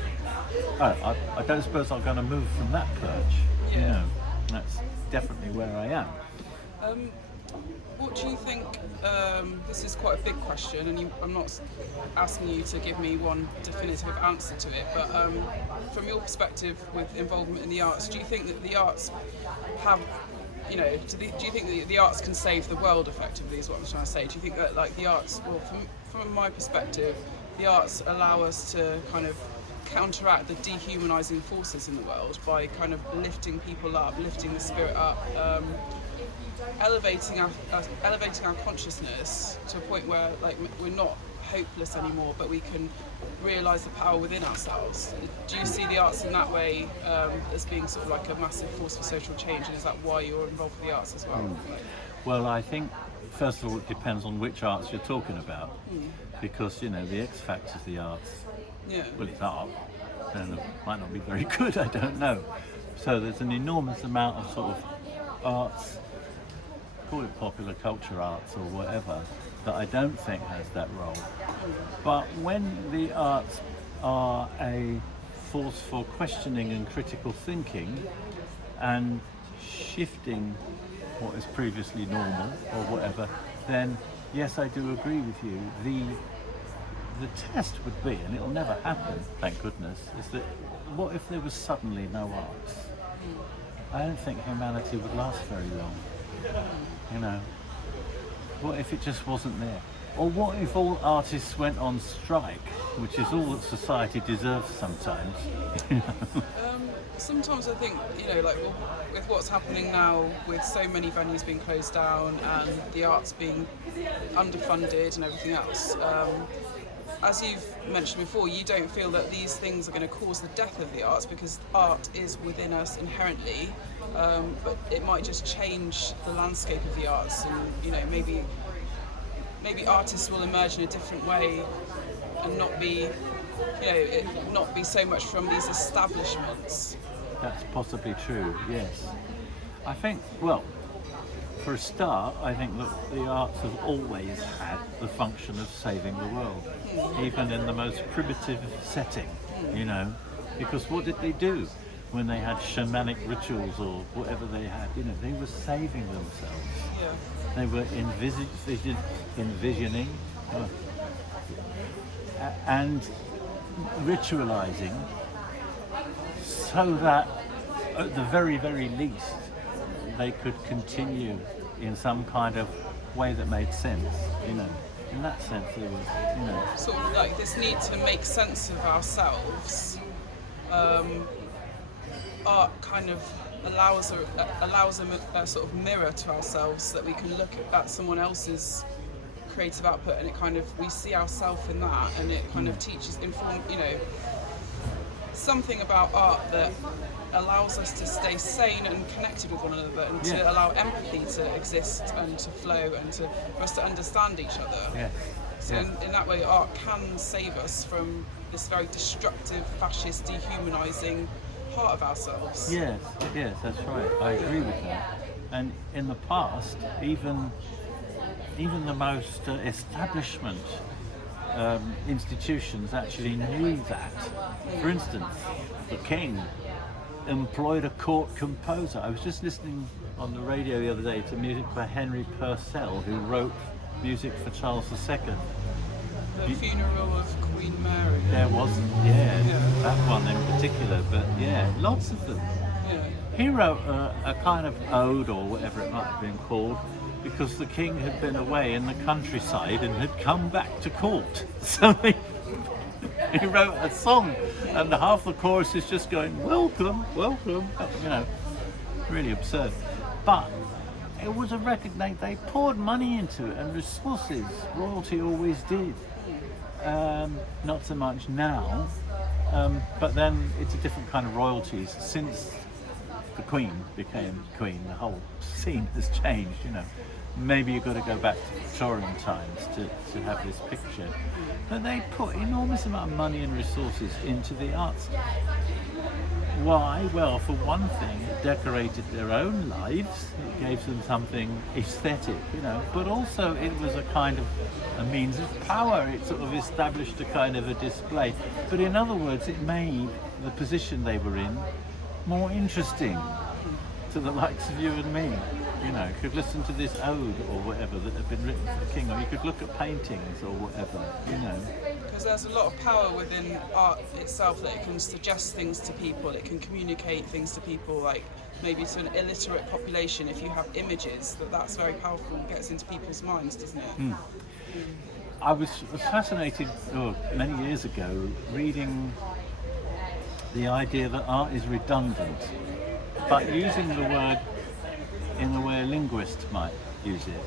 I don't suppose I'm going to move from that perch. That's definitely where I am. What do you think, this is quite a big question, and I'm not asking you to give me one definitive answer to it, but from your perspective with involvement in the arts, do you think that the arts have, do you think that the arts can save the world effectively, is what I'm trying to say? Do you think that the arts, well, from my perspective, the arts allow us to kind of counteract the dehumanizing forces in the world by kind of lifting people up, lifting the spirit up, elevating our consciousness to a point where like we're not hopeless anymore, but we can realise the power within ourselves. Do you see the arts in that way as being sort of like a massive force for social change, and is that why you're involved with the arts as well? Well, I think first of all it depends on which arts you're talking about, because you know the X factor of the arts. Yeah. Well, it's art, and it might not be very good. I don't know. So there's an enormous amount of sort of arts, call it popular culture arts or whatever, that I don't think has that role. But when the arts are a force for questioning and critical thinking and shifting what is previously normal or whatever, then yes, I do agree with you. The test would be, and it'll never happen, thank goodness, is that what if there was suddenly no arts? I don't think humanity would last very long. You know, what if it just wasn't there? Or what if all artists went on strike, which is all that society deserves sometimes? Sometimes I think, you know, like with what's happening now, with so many venues being closed down and the arts being underfunded and everything else, as you've mentioned before, you don't feel that these things are going to cause the death of the arts, because art is within us inherently, but it might just change the landscape of the arts, and you know, maybe artists will emerge in a different way and not be, you know, not be so much from these establishments. That's possibly true, yes. I think, well, for a start, I think that the arts have always had the function of saving the world, even in the most primitive setting, you know, because what did they do when they had shamanic rituals or whatever they had? You know, they were saving themselves. Yeah. They were envisioning and ritualizing, so that at the very, very least they could continue in some kind of way that made sense, you know. In that sense, they were, you know. Sort of like this need to make sense of ourselves. Art kind of allows a sort of mirror to ourselves, so that we can look at someone else's creative output, and it kind of, we see ourselves in that, and it kind of teaches, you know, something about art that allows us to stay sane and connected with one another, and to allow empathy to exist and to flow, and for us to understand each other. Yes. So in that way, art can save us from this very destructive, fascist, dehumanising part of ourselves. Yes, that's right. I agree with that. And in the past, even the most establishment institutions actually knew that. For instance, the king employed a court composer. I was just listening on the radio the other day to music by Henry Purcell, who wrote music for Charles II. The funeral of Queen Mary. There was, that one in particular, but lots of them. Yeah. He wrote a kind of ode, or whatever it might have been called, because the king had been away in the countryside and had come back to court. So he wrote a song, and half the chorus is just going, welcome, welcome, you know, really absurd. But it was a record they poured money into it, and resources, royalty always did. Not so much now, but then it's a different kind of royalties. Since the Queen became Queen, the whole scene has changed, you know. Maybe you've got to go back to Victorian times to have this picture. But they put enormous amount of money and resources into the arts. Why? Well, for one thing, it decorated their own lives. It gave them something aesthetic, you know, but also it was a kind of a means of power. It sort of established a kind of a display. But in other words, it made the position they were in more interesting to the likes of you and me. You know, you could listen to this ode or whatever that had been written for the king, or you could look at paintings or whatever, you know. Because there's a lot of power within art itself, that it can suggest things to people, it can communicate things to people, like maybe to an illiterate population. If you have images, that's very powerful and gets into people's minds, doesn't it? I was fascinated many years ago reading the idea that art is redundant, but using the word in the way a linguist might use it.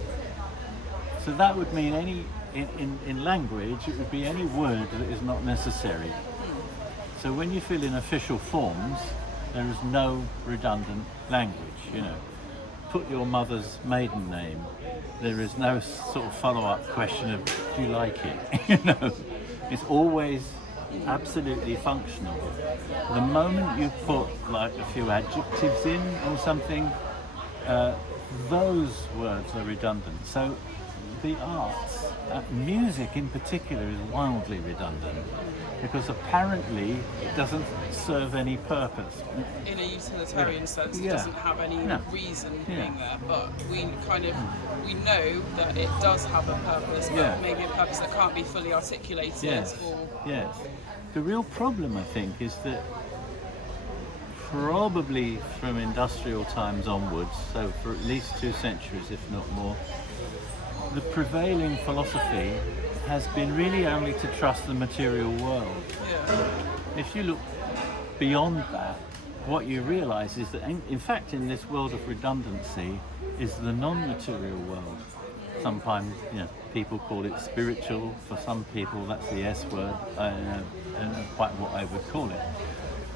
So that would mean in language, it would be any word that is not necessary. So when you fill in official forms, there is no redundant language, you know. Put your mother's maiden name. There is no sort of follow-up question of, do you like it? You know, it's always absolutely functional. The moment you put like a few adjectives in or something, those words are redundant. So the arts, music in particular, is wildly redundant because apparently it doesn't serve any purpose. In a utilitarian sense, it Yeah. doesn't have any No. reason Yeah. being there, but we we know that it does have a purpose, but Yeah. maybe a purpose that can't be fully articulated. Yes. Or Yes. The real problem, I think, is that probably from industrial times onwards, so for at least 2 centuries, if not more, the prevailing philosophy has been really only to trust the material world. yeah, If you look beyond that, what you realize is that, in fact, in this world of redundancy is the non-material world. Sometimes, you know, people call it spiritual. For some people, that's the S word. I don't know quite what I would call it.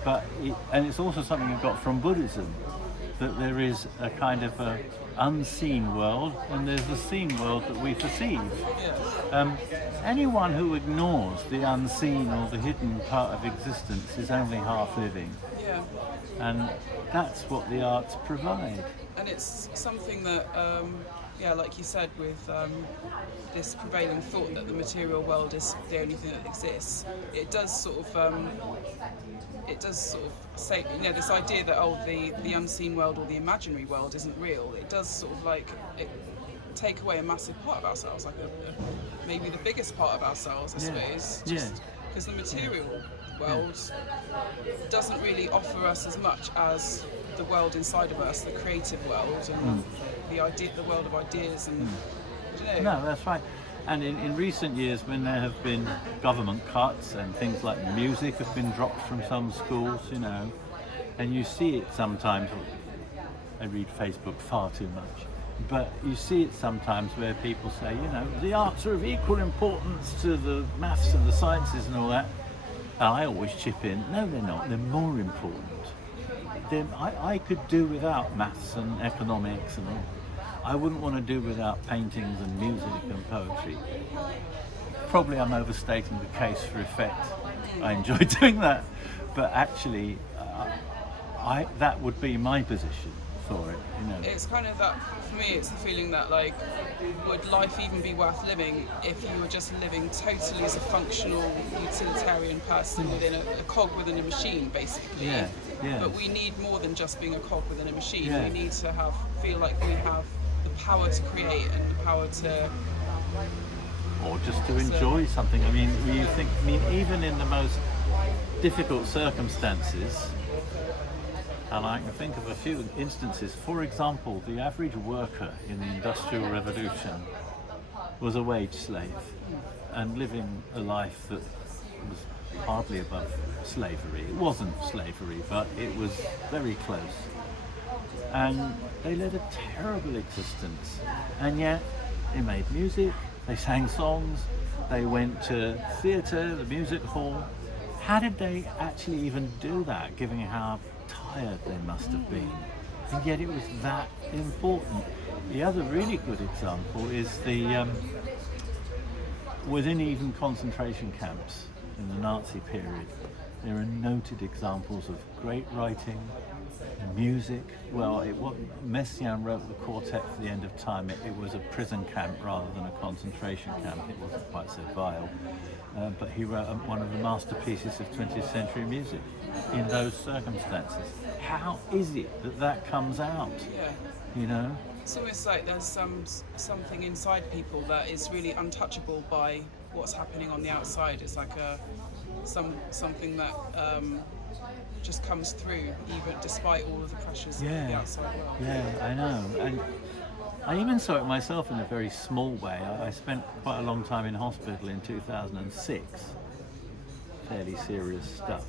But and it's also something you got from Buddhism, that there is a kind of a unseen world and there's a seen world that we perceive. yeah. Anyone who ignores the unseen or the hidden part of existence is only half living, Yeah. and that's what the arts provide. And it's something that, like you said, with this prevailing thought that the material world is the only thing that exists, it does sort of say, you know, this idea that the unseen world or the imaginary world isn't real. It does sort of like take away a massive part of ourselves, like maybe the biggest part of ourselves, I suppose. Just because the material world doesn't really offer us as much as the world inside of us, the creative world, and the world of ideas, and I don't know. No, that's right. And in recent years, when there have been government cuts and things like music have been dropped from some schools, you know, and you see it sometimes. I read Facebook far too much, but you see it sometimes where people say, you know, the arts are of equal importance to the maths and the sciences and all that. And I always chip in, no, they're not. They're more important. I could do without maths and economics and all. I wouldn't want to do without paintings and music and poetry. Probably I'm overstating the case for effect. I enjoy doing that, but actually, that would be my position for it. You know, It's kind of that, for me, it's the feeling that, like, would life even be worth living if you were just living totally as a functional, utilitarian person within a cog within a machine, basically. Yeah, yeah. But we need more than just being a cog within a machine. Yeah. We need to feel like we have the power to create and the power to... or just to enjoy something. I mean, even in the most difficult circumstances, and I can think of a few instances. For example, the average worker in the Industrial Revolution was a wage slave and living a life that was hardly above slavery. It wasn't slavery, but it was very close. And they led a terrible existence. And yet, they made music, they sang songs, they went to theatre, the music hall. How did they actually even do that, given how tired they must have been? And yet it was that important. The other really good example is within even concentration camps in the Nazi period, there are noted examples of great writing, music. Well, Messiaen wrote the quartet for the End of Time. It was a prison camp rather than a concentration camp. It wasn't quite so vile. But he wrote one of the masterpieces of 20th century music in those circumstances. How is it that comes out? Yeah. You know? It's almost like there's something inside people that is really untouchable by what's happening on the outside. It's like something that just comes through, even despite all of the pressures of the outside world. Yeah, I know. And I even saw it myself in a very small way. I spent quite a long time in hospital in 2006. Fairly serious stuff.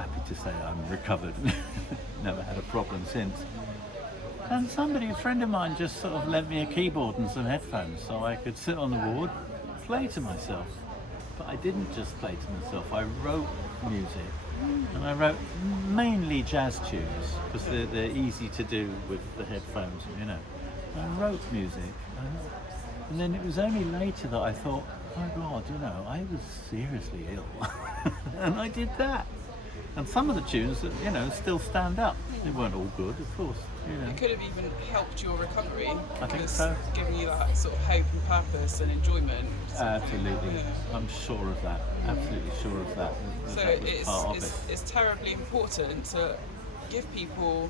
happy to say I'm recovered. Never had a problem since. And a friend of mine, just sort of lent me a keyboard and some headphones so I could sit on the ward, play to myself. But I didn't just play to myself, I wrote music. And I wrote mainly jazz tunes, because they're easy to do with the headphones, you know. I wrote music. And then it was only later that I thought, oh God, you know, I was seriously ill. And I did that. And some of the tunes, you know, still stand up. They weren't all good, of course. You know. It could have even helped your recovery. I think so. Giving you that sort of hope and purpose and enjoyment. Absolutely. Yeah. I'm sure of that. Absolutely sure of that. So That was part of it. it's terribly important to give people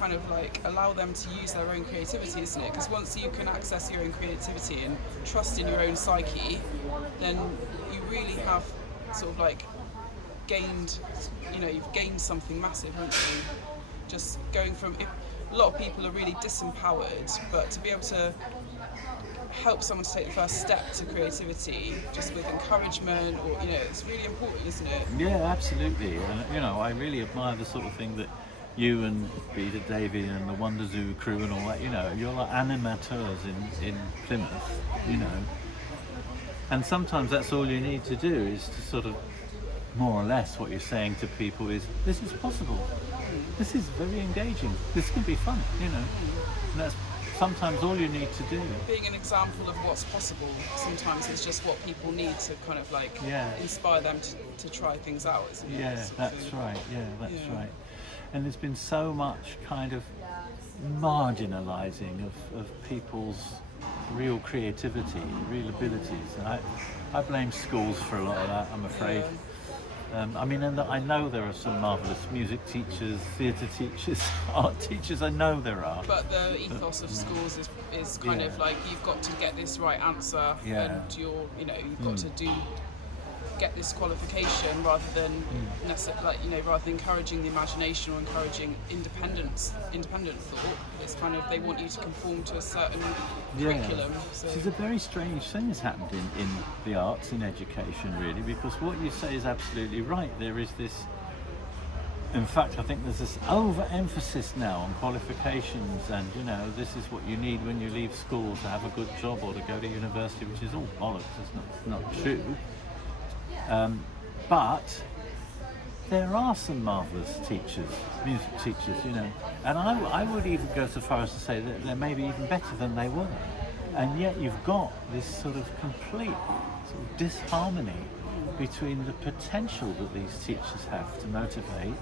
kind of like allow them to use their own creativity, isn't it? Because once you can access your own creativity and trust in your own psyche, then you really have sort of like gained, you know, you've gained something massive, haven't you? Just going from, a lot of people are really disempowered, but to be able to help someone to take the first step to creativity, just with encouragement, or, you know, it's really important, isn't it? Yeah, absolutely. And, you know, I really admire the sort of thing that you and Peter Davey and the WonderZoo crew and all that, you know, you're like animateurs in Plymouth, you know. And sometimes that's all you need to do, is to sort of, more or less what you're saying to people is, this is possible. This is very engaging. This can be fun, you know. And that's sometimes all you need to do. Being an example of what's possible sometimes is just what people need to kind of like inspire them to try things out, isn't it? Yeah, that's right. Yeah, that's Yeah. right. And there's been so much kind of marginalising of people's real creativity, real abilities. And I blame schools for a lot of that, I'm afraid. I mean, and I know there are some marvellous music teachers, theatre teachers, art teachers, I know there are. But the ethos of schools is kind of like, you've got to get this right answer, and you've got to get this qualification, rather than rather than encouraging the imagination or encouraging independent thought. It's kind of, they want you to conform to a certain curriculum. So. This is a very strange thing that's happened in the arts, in education, really, because what you say is absolutely right. There is this, in fact, I think there's this overemphasis now on qualifications, and, you know, this is what you need when you leave school to have a good job or to go to university, which is all bollocks. It's not true. But there are some marvellous teachers, music teachers, you know, and I would even go so far as to say that they're maybe even better than they were. And yet you've got this sort of complete sort of disharmony between the potential that these teachers have to motivate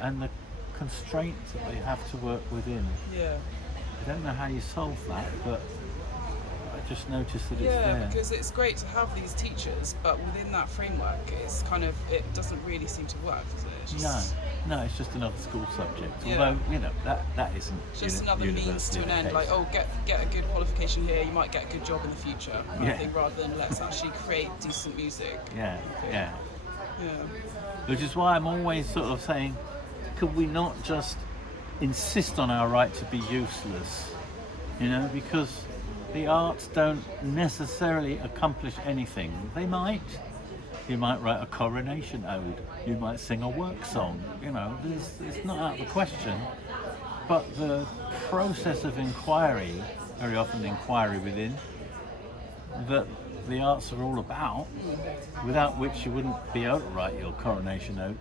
and the constraints that they have to work within. Yeah. I don't know how you solve that, but I just noticed that it's there. Yeah, because it's great to have these teachers, but within that framework, it's kind of, it doesn't really seem to work, does it? It's just, No, it's just another school subject. Yeah. Although, you know, that isn't just another means to an end. Like, oh, get a good qualification here, you might get a good job in the future. Rather than let's actually create decent music. Yeah. Yeah. Which is why I'm always sort of saying, could we not just insist on our right to be useless? You know, because the arts don't necessarily accomplish anything. They might. You might write a coronation ode. You might sing a work song. You know, it's not out of the question. But the process of inquiry, very often inquiry within, that the arts are all about, without which you wouldn't be able to write your coronation ode,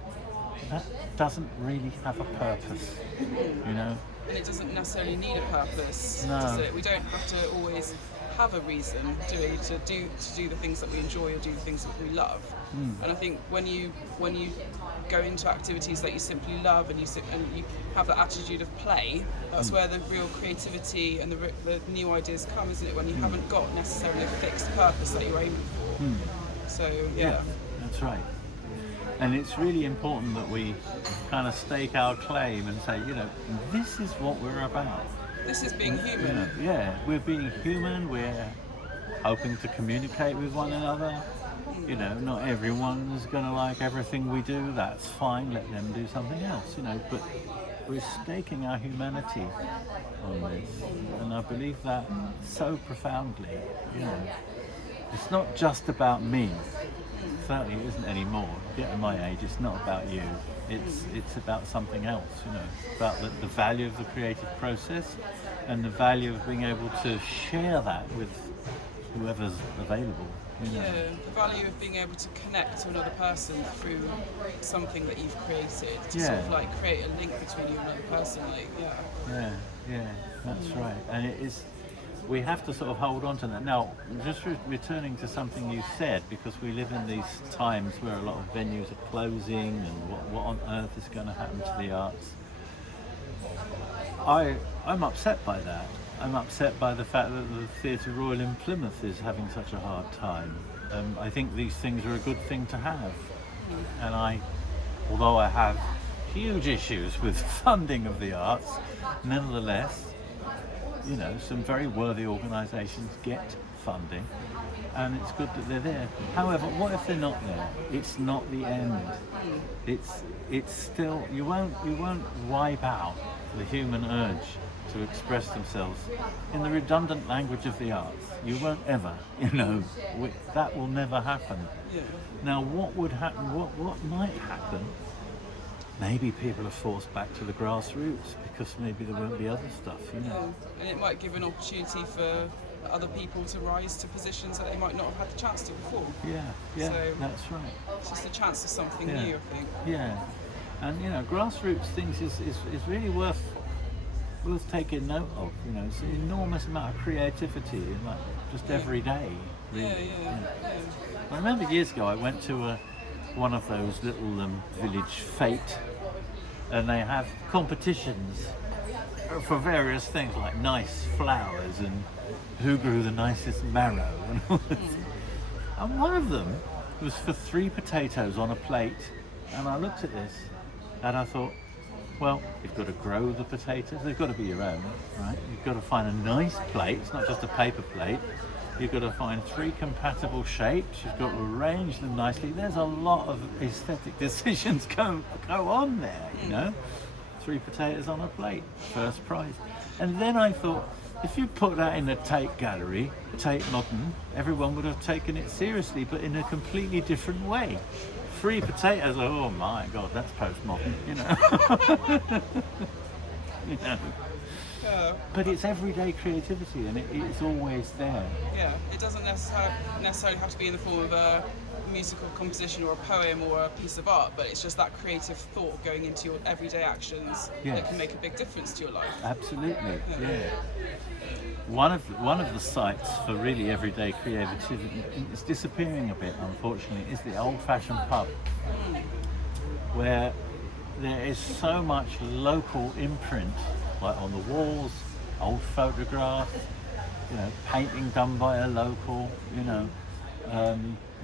that doesn't really have a purpose, you know? And it doesn't necessarily need a purpose, No. does it? We don't have to always have a reason, do we, to do the things that we enjoy or do the things that we love. And I think when you go into activities that you simply love and you have that attitude of play, that's where the real creativity and the new ideas come, isn't it? When you haven't got necessarily a fixed purpose that you're aiming for. So Yeah, that's right. And it's really important that we kind of stake our claim and say, you know, this is what we're about. This is being human. You know, yeah, we're being human, we're hoping to communicate with one another. You know, not everyone's going to like everything we do, that's fine, let them do something else, you know, but we're staking our humanity on this. And I believe that so profoundly, you know. It's not just about me. Certainly it isn't anymore. Get to my age, it's not about you. It's about something else, you know, about the value of the creative process and the value of being able to share that with whoever's available. You know? Yeah, the value of being able to connect to another person through something that you've created, to sort of like create a link between you and another person, like, Yeah, that's right. And it is, we have to sort of hold on to that. Now, just returning to something you said, because we live in these times where a lot of venues are closing and what on earth is going to happen to the arts. I'm upset by that. I'm upset by the fact that the Theatre Royal in Plymouth is having such a hard time. I think these things are a good thing to have. And although I have huge issues with funding of the arts, nevertheless, you know, some very worthy organisations get funding, and it's good that they're there. However, what if they're not there? It's not the end. It's still, you won't wipe out the human urge to express themselves in the redundant language of the arts. You won't ever, you know, that will never happen. yeah. Now, what would happen? What might happen? Maybe people are forced back to the grassroots because maybe there won't be other stuff, you know. And it might give an opportunity for other people to rise to positions that they might not have had the chance to before. Yeah, So- that's right. It's just a chance of something Yeah. new, I think. Yeah, and you know, grassroots things is really worth taking note of. You know, it's an enormous amount of creativity in like just every day. Really. Yeah. I remember years ago I went to one of those little village fete, and they have competitions for various things like nice flowers and who grew the nicest marrow and all this. And one of them was for 3 potatoes on a plate, and I looked at this and I thought, well, you've got to grow the potatoes, they've got to be your own, right? You've got to find a nice plate, it's not just a paper plate. You've got to find 3 compatible shapes, you've got to arrange them nicely. There's a lot of aesthetic decisions go on there, you know? 3 potatoes on a plate, first prize. And then I thought, if you put that in a Tate gallery, Tate Modern, everyone would have taken it seriously, but in a completely different way. 3 potatoes, oh my God, that's postmodern, you know? You know? Yeah. But it's everyday creativity, and it's always there. Yeah, it doesn't necessarily have to be in the form of a musical composition or a poem or a piece of art, but it's just that creative thought going into your everyday actions that can make a big difference to your life. Absolutely, yeah. One of the sites for really everyday creativity is disappearing a bit, unfortunately, is the old-fashioned pub, where there is so much local imprint, like on the walls, old photographs, you know, painting done by a local, you know,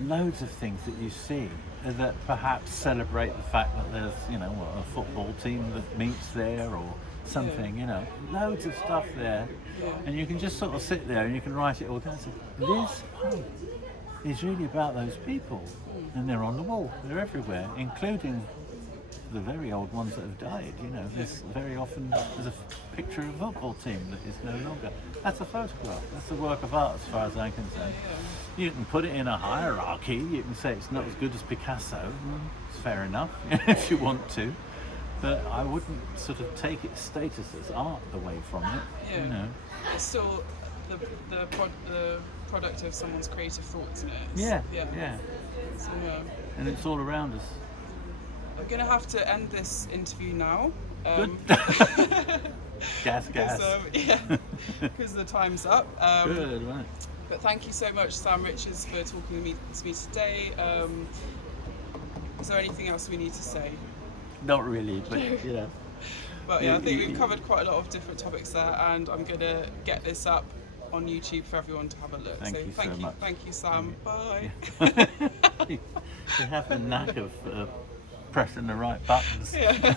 loads of things that you see that perhaps celebrate the fact that there's, you know, a football team that meets there or something, you know, loads of stuff there, and you can just sort of sit there and you can write it all down. So this pub is really about those people, and they're on the wall, they're everywhere, including the very old ones that have died, you know. There's very often there's a picture of a football team that is no longer. That's a photograph. That's a work of art as far as I'm concerned. You can put it in a hierarchy. You can say it's not as good as Picasso. It's fair enough if you want to. But I wouldn't sort of take its status as art away from it, you know. It's still the product of someone's creative thought, isn't it? Yeah. So, And it's all around us. I'm going to have to end this interview now. Good. Gas. Because the time's up. Good, right. But thank you so much, Sam Richards, for talking to me today. Is there anything else we need to say? Not really, but you know. But yeah, I think we've covered quite a lot of different topics there, and I'm going to get this up on YouTube for everyone to have a look. Thank you so much. Thank you, Sam. Bye. You have the knack of pressing the right buttons. Yeah.